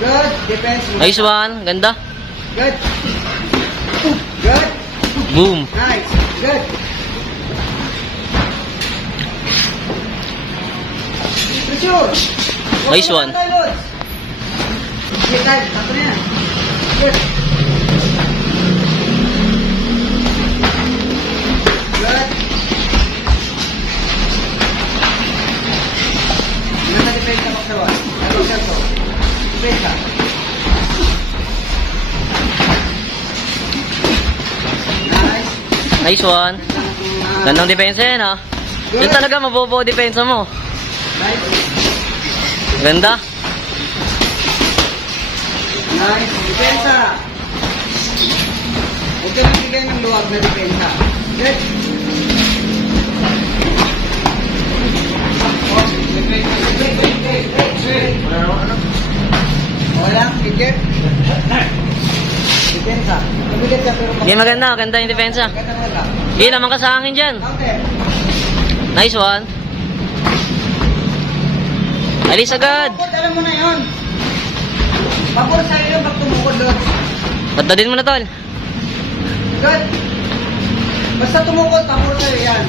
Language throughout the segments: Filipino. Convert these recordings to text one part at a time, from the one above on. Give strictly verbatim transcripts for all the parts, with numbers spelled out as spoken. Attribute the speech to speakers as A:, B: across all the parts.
A: Good. Defense.
B: Nice one. Ganda.
A: Good. Good.
B: Boom.
A: Nice. Good. Pressure.
B: Nice one.
A: Okay, type. Tato na yan. Good. Good. Nasa-defense ka magsawa. Ano siya to? Defense ka. Nice.
B: Nice one. Gandang depensa yan ha. Yun talaga mabobo depensa mo.
A: Nice.
B: Ganda.
A: Nice. Depensa. Huwag ka nang bigay ng luwag na depensa. Good. Wait, wait, wait, wait, wait. Okay lang, bigyan. Depensa. Mabigat siya pero
B: Hindi maganda. Ganda yung depensa.
A: maganda na lang.
B: Hindi naman ka sa akin dyan.
A: Counter.
B: Nice one. Alis agad.
A: Tumukod, alam mo na yun. Pabor sa'yo yung pag tumukod doon.
B: Patadin mo na tol.
A: Good. Basta tumukod, pabor sa'yo yan.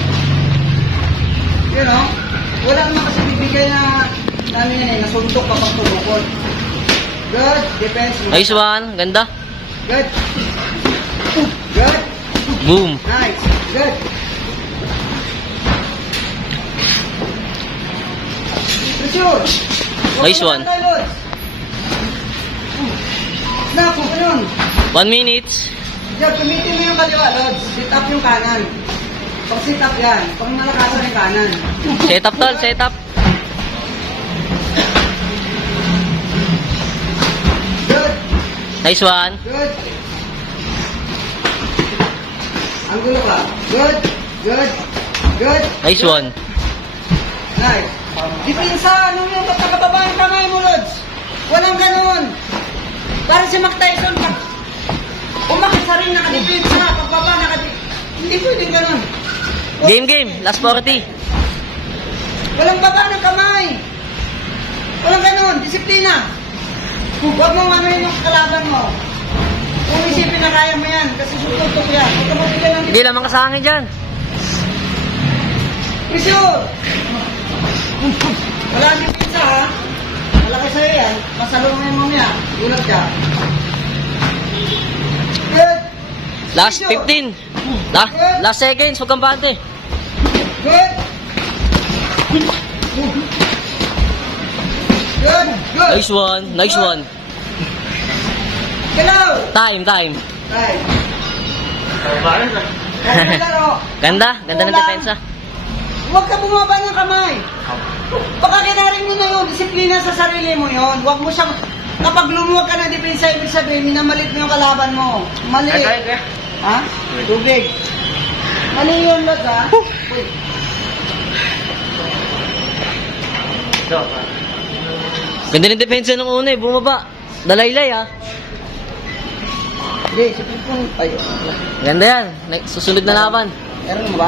A: You know? Wala naman kasi bibigay na ano yan eh, nasuntok kapag tumukod. Good. Defense.
B: Nice one. Ganda.
A: Good. Good.
B: Boom.
A: Nice. Good. Pressure.
B: Nice one.
A: Na, kung ganun.
B: One minute.
A: Diyan, gamitin mo yung kaliwa, Lods. Sit up yung kanan. Pag sit up yan, pag malakasan yung kanan.
B: Set up tol. Set up.
A: Good.
B: Nice one.
A: Good. Ang gulo ka. Good. Good. Good.
B: Nice one.
A: Nice. Dipinsa, ano yung pagkakababa yung kamay mo, Lods? Walang ganun. Para si Mike Tyson, pag umakit sa ring, nakadipinsa, pagbaba, nakadipinsa. Hindi pwedeng ganun.
B: Game game. Last forty.
A: Walang baba ng kamay. Walang ganun. Disiplina. Huwag mong ano yung kalaban mo. Kung isipin na kaya mo yan, kasi sututok yan. Huwag ka mabigyan ng
B: Hindi naman ka sa akin dyan.
A: Pressure! Wala ang pizza ha. Malaki sa'yo yan. Masalungan mo niya. Gulat ka. Good.
B: Last
A: Pressure.
B: fifteen. Last, last seconds. Huwag kang bante.
A: Good. Good. Good.
B: Nice one. Nice one.
A: Hello.
B: Time, time.
A: Right. Huwag laro.
B: Ganda. Ganda ng depensa.
A: Huwag ka bumaba ng kamay. Baka kinarin mo na yun. Disiplina sa sarili mo yun. Huwag mo siyang... Kapag lumuwag ka ng depensa, ibig sabihin, minamalit mo yung kalaban mo. Mali. Ha? Tubig. Mali yun, Lod, ha? Uy.
B: Ganda ng depensa nung una eh. Bumaba. Dalaylay ha.
A: Hindi, sige po. Tayo.
B: Ganda yan. Next, susunod na laban.
A: Meron mo ba?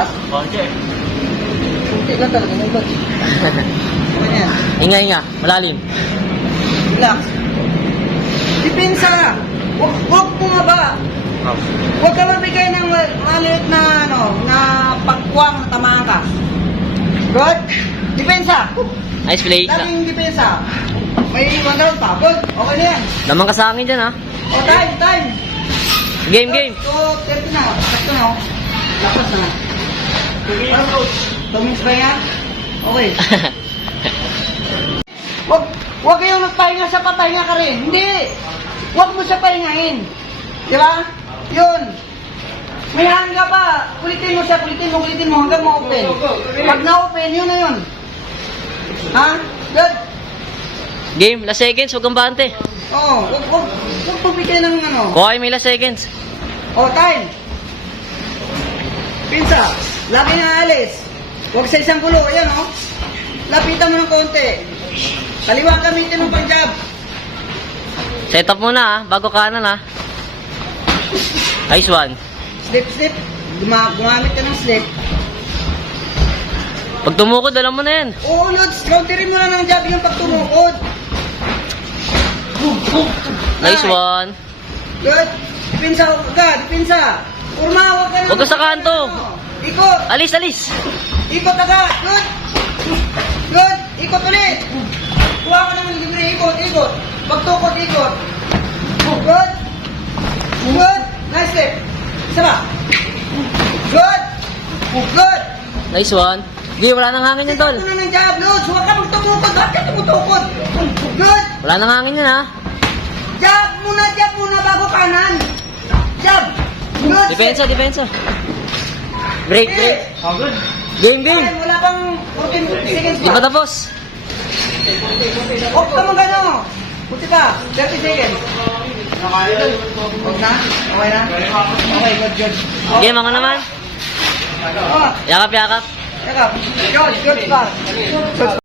A: Kunti lang talaga yung Lod. Ano yan?
B: Inga, inga. Malalim.
A: Relax. Depensa. Huwag, huwag bumaba. Huwag ka mabigay ng ma- maliit na ano, na pagkuwang na tamaan ka. Good. Depensa.
B: Nice play.
A: Laging depensa. May one round pa. Good. Okay na yan.
B: Naman ka sa akin dyan ha.
A: O, time, time.
B: Game, game.
A: So, thirty na. Sakto na. oh. Lapas na. Parang coach. Two minutes ba yan? Okay. Huwag, huwag kayong nagpahinga sa papahinga ka rin. Hindi. Huwag mo siya pahingahin. Di ba? Yun. May hanga pa. Kulitin mo siya, kulitin mo, kulitin mo hanggang ma-open. Pag na-open, yun na yun. Ha? Good.
B: Game. Last seconds. Huwag kang bante.
A: Oo. Huwag, huwag, huwag pabigay ng ano.
B: Kuha kayo may last seconds.
A: O, time. Pinsa. Lagi na alis. Huwag sa isang gulo. Ayan, o. Lapitan mo ng konti. Kaliwa gamitin mo pang jab.
B: Set up muna ha. Bago kanan ha. Nice one.
A: Slip, slip. Guma gumamit ka ng slip.
B: Pag tumukod, alam mo na yan.
A: Oo, Lods. Counterin mo na ng jab yung pag tumukod.
B: Nice one.
A: Good. Pinsa agad, pinsa. Umawag ka na.
B: Huwag ka sa kanto.
A: Ikot.
B: Alis, alis.
A: Ikot agad. Good. Good. Ikot ulit. Kuha ka naman libre. Ikot, ikot. Pagtukot, ikot. Good. Good. Nice step. Isa ba? Good. Good.
B: Nice one. Di, wala nang hangin yan, tol.
A: Ito na ng jab, Lods. Huwag ka magtumukod. Huwag ka tumutukod. Good.
B: Wala nang hangin yan, ha.
A: Jab muna, jab muna bago kanan. Jab. Good.
B: Depensa, depensa. Break, break.
A: Oh, good.
B: Game, game.
A: Wala pang fourteen seconds
B: Di pa
A: pa.
B: tapos.
A: Huwag ka magano. Puti ka. thirty seconds. Huwag na? Okay na? Okay, good, good.
B: Game, ako naman.
A: Oh,
B: Yakap, yakap.
A: teka. Good, good pa. Good.